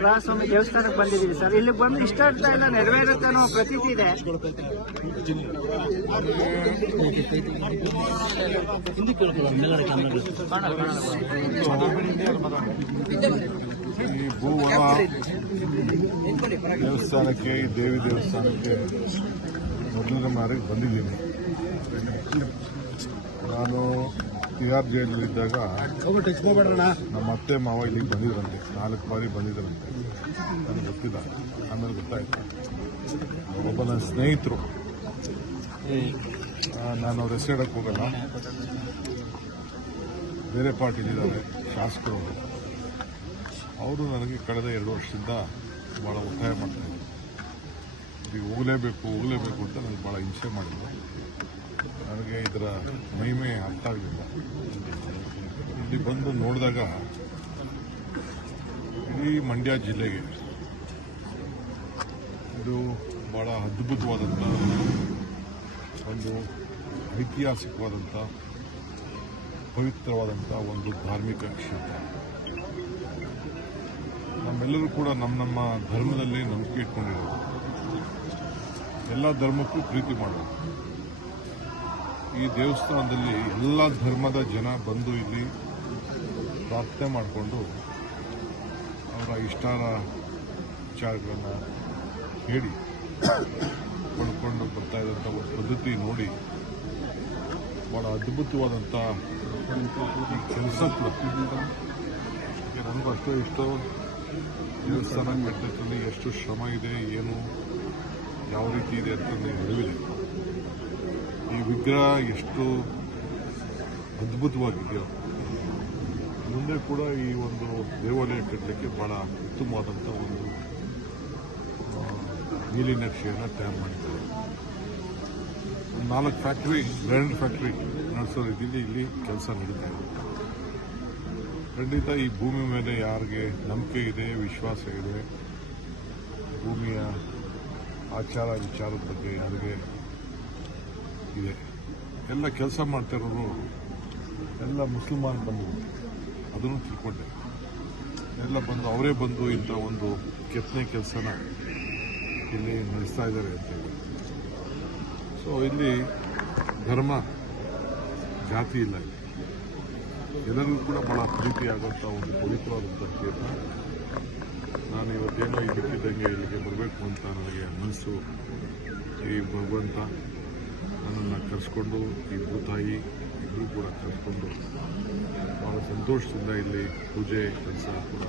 ವರಹಸ್ವಾಮಿ ದೇವಸ್ಥಾನಕ್ಕೆ ಬಂದಿದ್ದೀವಿ ಸರ್. ಇಲ್ಲಿ ಬಂದು ಇಷ್ಟಾರ್ಥ ಎಲ್ಲ ನೆರವೇರುತ್ತೆ ಅನ್ನೋ ಪ್ರತೀತಿ ಇದೆ. ಈ ಭೂವನ ದೇವಸ್ಥಾನಕ್ಕೆ, ಈ ದೇವಿ ದೇವಸ್ಥಾನಕ್ಕೆ ಮೊದಲನೇ ಬಾರಿಗೆ ಬಂದಿದ್ದೀನಿ. ನಾನು ತಿಹಾರ್ ಜೈಲಲ್ಲಿದ್ದಾಗ ನಮ್ಮ ಅತ್ತೆ ಮಾವ ಇಲ್ಲಿಗೆ ಬಂದಿದ್ರಂತೆ, 4 ಬಾರಿ ಬಂದಿದ್ರಂತೆ. ನನಗೆ ಗೊತ್ತಿಲ್ಲ, ಆಮೇಲೆ ಗೊತ್ತಾಯ್ತು. ಒಬ್ಬ ನನ್ನ ಸ್ನೇಹಿತರು, ನಾನು ಅವ್ರ ಹೆಸರಿಡಕ್ಕೆ ಹೋಗಲ್ಲ, ಬೇರೆ ಪಾರ್ಟಿಲಿದ್ದಾರೆ, ಶಾಸಕರು. ಅವರು ನನಗೆ ಕಳೆದ 2 ವರ್ಷದಿಂದ ಭಾಳ ಒತ್ತಾಯ ಮಾಡ್ತಾಯಿದ್ರು. ಈಗ ಹೋಗಲೇಬೇಕು ಅಂತ ನನಗೆ ಭಾಳ ಹಿಂಸೆ ಮಾಡಿದ್ರು. ನನಗೆ ಇದರ ಮಹಿಮೆ ಅರ್ಥ ಆಗಲಿಲ್ಲ. ಇಲ್ಲಿ ಬಂದು ನೋಡಿದಾಗ ಇಡೀ ಮಂಡ್ಯ ಜಿಲ್ಲೆಗೆ ಇದು ಭಾಳ ಅದ್ಭುತವಾದಂಥ ಒಂದು ಐತಿಹಾಸಿಕವಾದಂಥ ಪವಿತ್ರವಾದಂಥ ಒಂದು ಧಾರ್ಮಿಕ ಕ್ಷೇತ್ರ. ನಮ್ಮೆಲ್ಲರೂ ಕೂಡ ನಮ್ಮ ಧರ್ಮದಲ್ಲಿ ನಂಬಿಕೆ ಇಟ್ಕೊಂಡಿರೋದು, ಎಲ್ಲ ಧರ್ಮಕ್ಕೂ ಪ್ರೀತಿ ಮಾಡೋದು. ಈ ದೇವಸ್ಥಾನದಲ್ಲಿ ಎಲ್ಲ ಧರ್ಮದ ಜನ ಬಂದು ಇಲ್ಲಿ ಪ್ರಾರ್ಥನೆ ಮಾಡಿಕೊಂಡು ಅವರ ಇಷ್ಟಾರ ವಿಚಾರಗಳನ್ನು ಹೇಳಿ ಪಡ್ಕೊಂಡು ಬರ್ತಾ ಇದ್ದಂಥ ಒಂದು ಪದ್ಧತಿ ನೋಡಿ ಭಾಳ ಅದ್ಭುತವಾದಂಥ ಕೆಲಸ ಕೂಡ. ನನಗೂ ಅಷ್ಟೋ ಇಷ್ಟೋ ದೇವಸ್ಥಾನ ಕಟ್ಟದಲ್ಲಿ ಎಷ್ಟು ಶ್ರಮ ಇದೆ, ಏನು ಯಾವ ರೀತಿ ಇದೆ ಅಂತ ನನಗೆ ಅರಿವಿದೆ. ಈ ವಿಗ್ರಹ ಎಷ್ಟು ಅದ್ಭುತವಾಗಿದೆಯೋ, ಮುಂದೆ ಕೂಡ ಈ ಒಂದು ದೇವಾಲಯ ಕಟ್ಟಲಿಕ್ಕೆ ಬಹಳ ಉತ್ತಮವಾದಂಥ ಒಂದು ನೀಲಿನಕ್ಷೆಯನ್ನು ತಯಾರು ಮಾಡಿದ್ದಾರೆ. 4 ಫ್ಯಾಕ್ಟ್ರಿ, ಗ್ರ್ಯಾಂಡ್ ಫ್ಯಾಕ್ಟ್ರಿ ನಡೆಸೋ ರೀತಿಯಲ್ಲಿ ಇಲ್ಲಿ ಕೆಲಸ ನಡೀತಾ ಇದೆ. ಖಂಡಿತ ಈ ಭೂಮಿ ಮೇಲೆ ಯಾರಿಗೆ ನಂಬಿಕೆ ಇದೆ, ವಿಶ್ವಾಸ ಇದೆ, ಭೂಮಿಯ ಆಚಾರ ವಿಚಾರದ ಬಗ್ಗೆ ಯಾರಿಗೆ ಇದೆ, ಎಲ್ಲ ಕೆಲಸ ಮಾಡ್ತಿರೋರು ಎಲ್ಲ ಮುಸಲ್ಮಾನ್ ಬಂದು ಅದನ್ನು ತಿಳ್ಕೊಂಡೆ. ಎಲ್ಲ ಬಂದು ಅವರೇ ಬಂದು ಇಂಥ ಒಂದು ಕೆತ್ತನೆ ಕೆಲಸನ ಇಲ್ಲಿ ನಡೆಸ್ತಾ ಇದ್ದಾರೆ ಅಂತೇಳಿ. ಸೊ ಇಲ್ಲಿ ಧರ್ಮ ಜಾತಿ ಇಲ್ಲ, ಎಲ್ಲರಿಗೂ ಕೂಡ ಬಹಳ ಪ್ರೀತಿಯಾಗುವಂಥ ಒಂದು ಪವಿತ್ರವಾದಂಥ ಕ್ಷೇತ್ರ. ನಾನು ಇವತ್ತೇನೋ ಇದ್ದಕ್ಕಿದ್ದಂಗೆ ಇಲ್ಲಿಗೆ ಬರಬೇಕು ಅಂತ ನನಗೆ ಮನಸ್ಸು. ಈ ಭಗವಂತ ನನ್ನನ್ನು ಕರೆಸ್ಕೊಂಡು, ಈ ಭೂತಾಯಿ ಇಬ್ಬರು ಕೂಡ ಕರೆಸ್ಕೊಂಡು ಭಾಳ ಸಂತೋಷದಿಂದ ಇಲ್ಲಿ ಪೂಜೆ ಕೆಲಸ ಕೂಡ